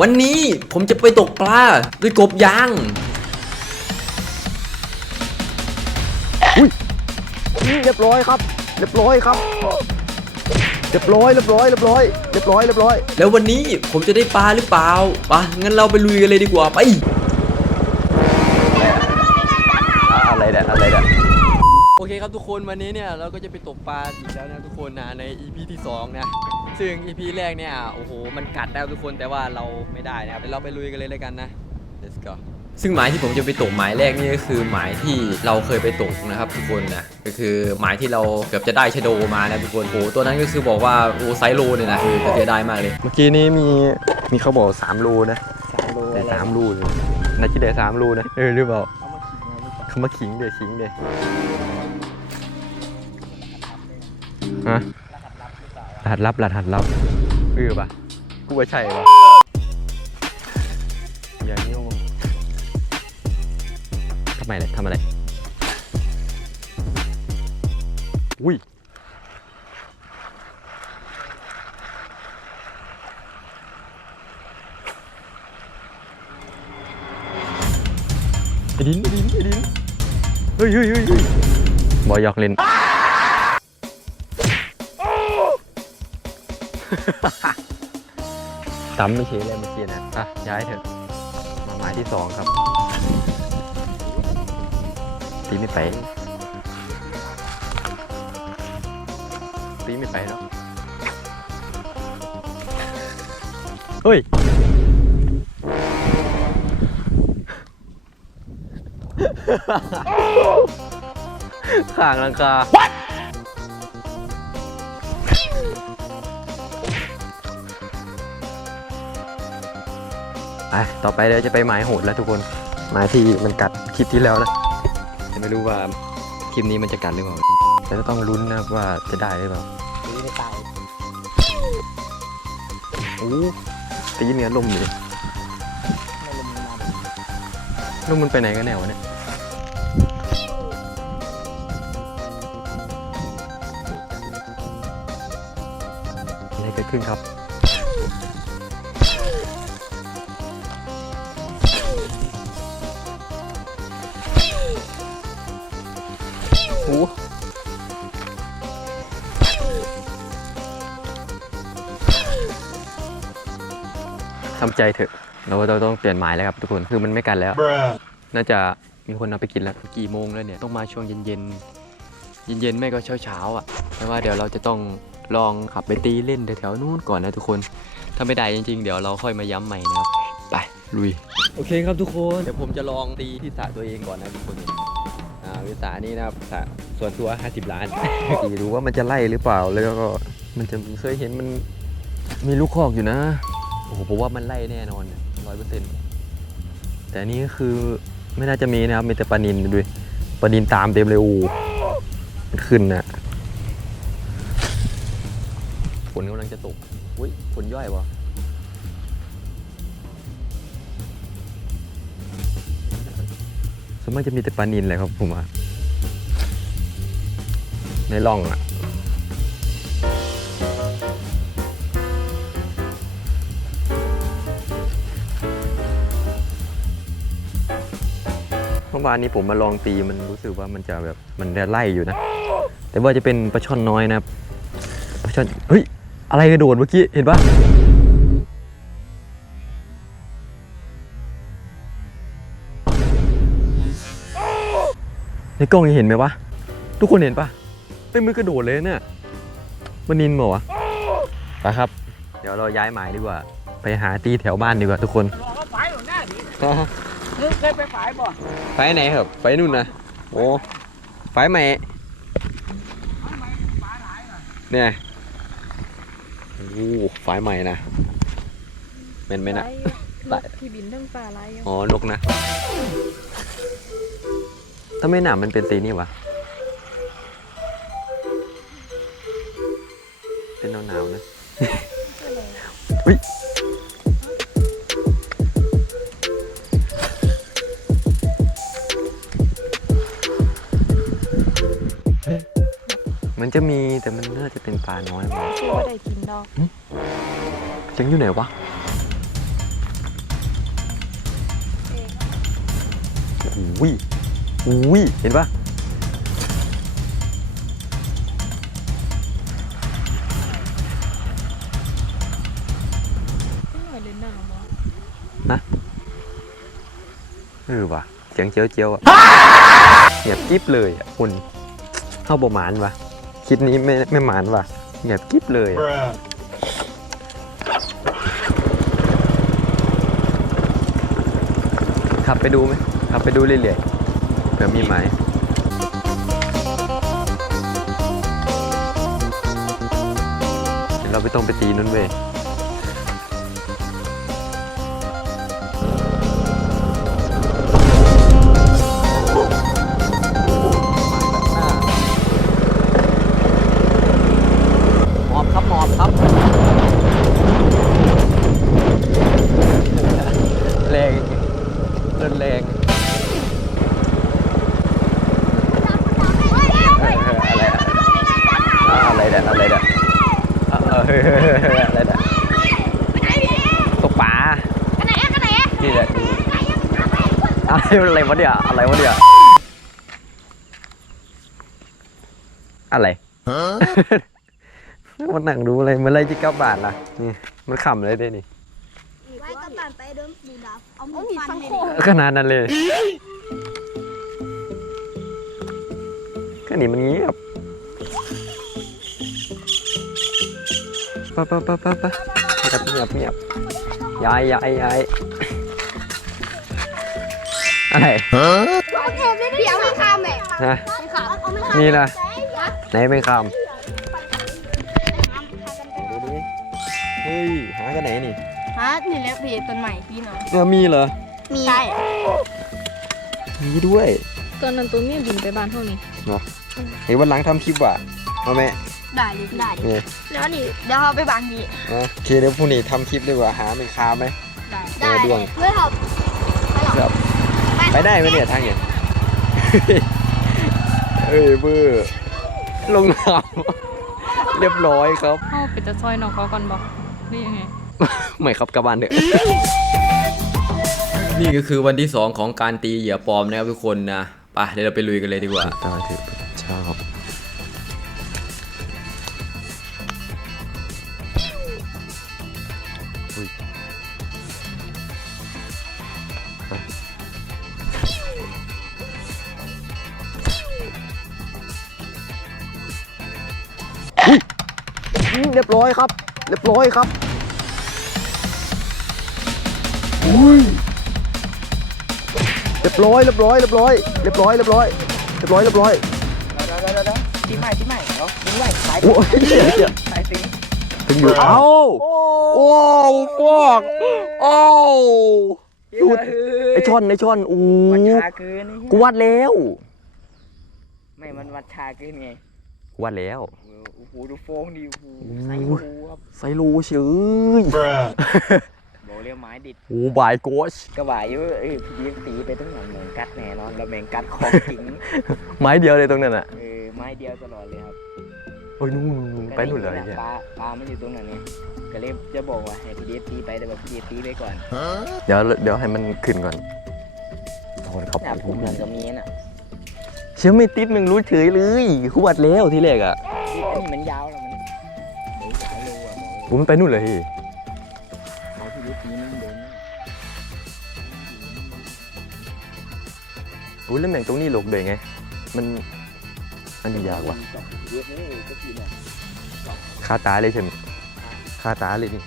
วันนี้ผมจะไปตกปลาด้วยกบยางเรียบร้อยครับ เรียบร้อยครับ เรียบร้อย เรียบร้อย เรียบร้อย เรียบร้อย เรียบร้อย แล้ววันนี้ผมจะได้ปลาหรือเปล่าปะงั้นเราไปลุยกันเลยดีกว่าไป อะไรเนี่ยอะไรเนี่ย โอเคครับทุกคนวันนี้เนี่ยเราก็จะไปตกปลาอีกแล้วนะทุกคนนะใน EP ที่ 2 นะ ซึ่ง EP แรกเนี่ยโอ้โหมันกัดแล้วทุกคนแต่ว่าเราไม่ได้นะครับเดี๋ยวเราไปลุยกันเลยเลยกันนะ let's go ซึ่งหมายที่ผมจะไปตกหมายแรกนี่ก็คือหมายที่เราเคยไปตกนะครับทุกคนนะก็คือหมายที่เราเกือบจะได้ชะโดมานะทุกคนโอ้โหตัวนั้นก็คือบอกว่าโอ้ไซส์โลเนี่ยนะคือจะเสียดายมากเลย เมื่อกี้นี้มีมีเขาบอกสามรูนะแต่สามรูเลยนาคิดได้สามรูนะเออหรือเปล่าเขามาขิงเดี๋ยวขิงเดี๋ยว ฮะรหัสลับรหัสลับเออปะกูว่าใช่ปะอย่างนี้วทำไมเลยทำอะไร อุ้ยไอ้ดินไอ้ดินไอ้ดินเฮ้ยเฮ้ยเฮ้ยเฮ้ยบอยยอกเล่น ตำไม่เชเลยเมื่อกี้นะอะย้ายเถอะมาหมายที่สองครับตีไม่ไปตีไม่ไปแล้วเฮ้ยข้างลังคา ไปต่อไปเราจะไปหมายโหดแล้วทุกคนหมายที่มันกัดคลิปที่แล้วนะแต่ไม่รู้ว่าคลิปนี้มันจะกัดหรือเปล่าแต่ก็ต้องลุ้นนะครับว่าจะได้หรือเปล่าตีไม่ตายโอ้ตีเนื้อลมอยู่ดิลมมันไปไหนกันแนวะเนี่ยอะไรเกิดขึ้นครับ โอ้ทำใจเถอะ เราเราต้องเปลี่ยนหมายแล้วครับทุกคน คือมันไม่กันแล้ว น่าจะมีคนเอาไปกินแล้ว กี่โมงแล้วเนี่ย ต้องมาช่วงเย็นๆเย็นๆไม่ก็เช้าๆอะแต่ว่าเดี๋ยวเราจะต้องลองขับไปตีเล่นแถวๆนู้นก่อนนะทุกคน ถ้าไม่ได้จริงๆ เดี๋ยวเราค่อยมาย้ำใหม่นะครับ ไปลุย โอเคครับทุกคน เดี๋ยวผมจะลองตีที่สระตัวเองก่อนนะทุกคนอ่า วิสานี่นะครับสระส่วนตัว 50 ล้านตีดูว่ามันจะไล่หรือเปล่าแล้วก็มันจะเคยเห็นมันมีลูกคอกอยู่นะโอ้โหผมว่ามันไล่แน่นอนร้อยเปอร์เซ็นต์แต่อันนี่คือไม่น่าจะมีนะครับมีแต่ปลานินด้วยปลานินตามเต็มเลยโอ้โหมันขึ้นนะฝนกำลังจะตกอุ้ยฝนย่อยวะส่วนมากจะมีแต่ปลานินเลยครับผมว่า ในร่องอะเมื่อวานนี้ผมมาลองตีมันรู้สึกว่ามันจะแบบมันจะไล่อยู่นะ แต่ว่าจะเป็นปลาช่อนน้อยนะครับปลาช่อนเฮ้ยอะไรกระโดดเมื่อกี้เห็นปะในกล้องยังเห็นไหมวะ ทุกคนเห็นปะ เป็นมือกระโดดเลยเนี่ยมันนินเหรอวะไปครับ เดี๋ยวเราย้ายหมายดีกว่า ไปหาตีแถวบ้านดีกว่าทุกคนก็ฝ่ายหนุนหน้าดินึกเคยไปฝ่ายบ่ไฟไหนครับไฟนู่นนะโอ้ไฟใหม่เนี่ยโอ้ไฟใหม่นะเป็นไหมนะไล่ที่บินทั้งป่าไล่ยังอ๋อนกนะถ้าไม่หนามันเป็นตีนี่วะ เป็นหนาวๆนะอุ้ยมันจะมีแต่มันน่าจะเป็นปลาน้อยมั้งม่ได้กินดอกเสีงอยู่ไหนวะอุ้ยอุ้ยเห็นปะ มาเออว่ะเสียงเจียวเจียวๆอะเงียบกิ๊บเลยอะคุณเข้าประมาณวะคลิปนี้ไม่ไม่หมานวะเงียบกิ๊บเลยอะขับไปดูไหมขับไปดูเรื่อยๆเผื่อมีหมายเดี๋ยวเราไม่ต้องไปตีนุ่นเว้ย อเฮ้ยเฮ้ยเฮ้ยเฮ้ยอะไรเนี่ยตกปลานี่แหละอะไรอะไรวะเนี่ยอะไรวะเนี่ยอะไรมันนั่งดูอะไรมันอะไรจะกลับบ้านล่ะนี่มันขำเลยได้นี่ไว้กับบ้านไปเดิมดูดาบเอามีดฟันเลยขนาดนั้นเลยก็นี่มันเงียบ ปะปะปะปะปะเงียบเงียบเงียบย้ายย้ายย้ายอะไรพี่เอาไม่ข้ามแม่นะไม่ข้ามเอาไม่ข้ามนี่นะไหนเป็นคำดูดิเฮ้ยหากันไหนนี่ฮะนี่แหละพี่ต้นใหม่พี่น้องเออมีเหรอมีใช่มีด้วยตอนนั้นตัวเมียบินไปบ้านเท่านี้เห็นวันหลังทำคลิปว่ะเอาไหม ได้เลยได้ นี่แล้วนี่เดี๋ยวเราไปบางทีนะโอเคเดี๋ยวพรุ่งนี้ทำคลิปดีกว่าหาเป็นคามไหม ได้เออด่วนเพื่อครับครับ ไปได้ไหมเนี่ยทางเนี่ย เอ้ยเบอร์ลงน้ำ เรียบร้อยครับ เข้าไปจะซอยน้องเขาก่อนบอกหรือยังไง ไม่ครับกลับบ้านเถอะ นี่ก็คือวันที่ 2 ของการตีเหยื่อปลอมนะครับทุกคนนะไปเดี๋ยวเราไปลุยกันเลยดีกว่าตาเถอะชอบ เรียบร้อยครับ เรียบร้อยครับอุ้ยเรียบร้อยเรียบร้อยเรียบร้อยเรียบร้อยเรียบร้อยเรียบร้อยเรียบร้อยที่ใหม่ที่ใหม่เนาะดึงไว้สายโอ้ยเหี้ยเหี้ยสายสิงถึงอยู่เอ้าโอ้ฟอกโอ้ดูดไอช่อนไอช่อนอู้วัดชาเกินนี่กูวัดแล้ว ไม่มันวัดชาเกินไงกู วัดแล้วโอ้โหดูโฟงดิโอ้โหโอ้ใส่หูครับไซรูเฉยบอกเรียวไม้ดิดโอ้บายโกชกระบะเยอะเอ้ยพี่ดีตีไปตั้งหลังแมงกัดแน่นอนแล้วแมงกัดของจริงไม้เดียวเลยตรงนั้นอะเออไม้เดียวตลอดเลยครับโอ้ยนู่นนู่นนู่นไปนู่นเลยก็เนี่ยปลาปลามันอยู่ตรงนั้นไงก็เลยจะบอกว่าให้พี่ดีตีไปแต่ว่าพี่ดีตีไปก่อนเดี๋ยวเดี๋ยวให้มันขึ้นก่อนโอ้ยครับหน้าผมมันก็มีน่ะ เชื่อไม่ติดมึงรู้เฉยเลยกูวัดแล้วทีแรกอะนี่อันนี้มันยาวแล้วมันเดี๋ยวหลายโลอะบอกเลยกูมันไปนู่นเลยเขาพี่ดีตีมันเดินอุ้ยแล้วแม่งตรงนี้หลบเลยไง มันอันนี้ยากว่ะเยอะเลยก็กินอะคาตาเลยใช่ไหมคาตาเลยนี่